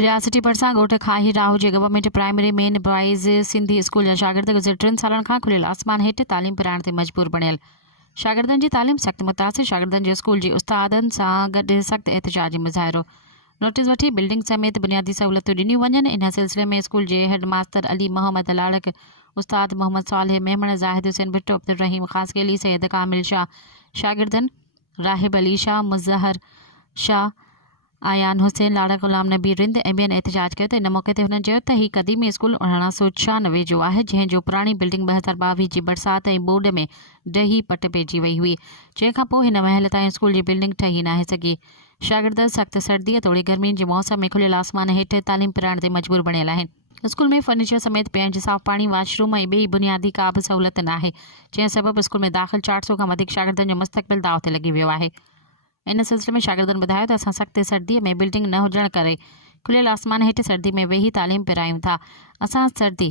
रियासती भरिसां ॻोठ खाही राहु जे government primary main boys Sindhi school जा शागिर्द गुज़िर 3 सालनि खां खुलियल आसमान हेठि तालीम पिराइण ते मजबूर बणियल। शागिर्दनि जी तालीम सख़्तु मुतासिर। शागिर्दनि जो स्कूल जी उस्तादनि सां गॾु सख़्तु एहतिजाजी मुज़ाहिरो। नोटिस वठी बिल्डिंग समेत बुनियादी सहूलियतूं ॾिनियूं वञनि। इन सिलसिले में स्कूल जे हेड मास्तर अली मोहम्मद लाड़क, उस्ताद मोहम्मद सालेह मेमण, ज़ाहिद हुसैन भुट्टो, अब्दुल रहीम ख़ासकेली, सैयद कामिल शाह, शागिर्दनि राहिब अली शाह, मुज़हर शाह, आयान हुसैन, लाड़ा ग़ुलाम नबी रिंद ऐं ॿियनि एहतिजाज कयो। इन मौक़े ते हुननि चयो त हीउ क़दीमी स्कूल 1996 जो आहे, जंहिंजो पुराणी बिल्डिंग 2022 जी बरसाति ऐं ॿोॾ में डही पट पइजी वई हुई, जंहिंखां पोइ हिन महिल ताईं स्कूल जी बिल्डिंग ठही नाहे सघी। शागिर्द सख़्तु सर्दीअ तोड़ी गर्मियुनि जे मौसम में खुलियल आसमान हेठि तालीम पिराइण ते मजबूर बणियल आहिनि। स्कूल में फर्नीचर समेत पीअण जो साफ़ पाणी, वाशरूम ऐं ॿी बुनियादी का बि सहूलियत नाहे, जंहिं सबबि स्कूल में दाख़िल 400 खां वधीक शागिर्दनि जो मुस्तक़बिल दाव ते लॻी वियो आहे। इन सिलसिले में शागिर्दनि ॿुधायो त असां सख़्तु सर्दीअ में बिल्डिंग न हुजण करे खुलियल आसमान हेठि सर्दी में वेही तालीम पिरायूं था। असां सर्दी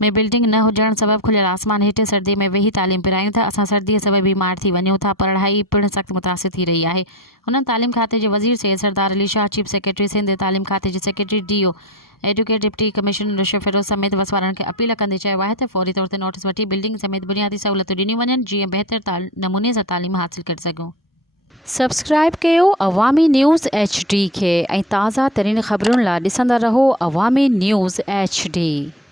में बिल्डिंग न हुजण सबबि खुलियल आसमान हेठि सर्दीअ में वेही तालीम पिरायूं था। असां सर्दीअ सबबि बीमार थी वञूं था। पढ़ाई पिणु सख़्तु मुतासिर थी रही आहे। हुननि तालीम खाते जे वज़ीर सैयद सरदार अली शाह, चीफ सेक्रेटरी सिंध, तालीम खाते जे secretary DO educate deputy commissioner Rishav Firoz समेत वसवारनि खे अपील कंदे चयो आहे त फौरी तौर ते नोटिस वठी बिल्डिंग समेत बुनियादी सहूलियतूं ॾिनियूं वञनि, जीअं बहितर नमूने सां तालीम हासिल करे सघूं। सब्सक्राइब कयो अवामी न्यूज़ HD खे ऐं ताज़ा तरीन ख़बरुनि लाइ ॾिसंदा रहो अवामी न्यूज़ HD।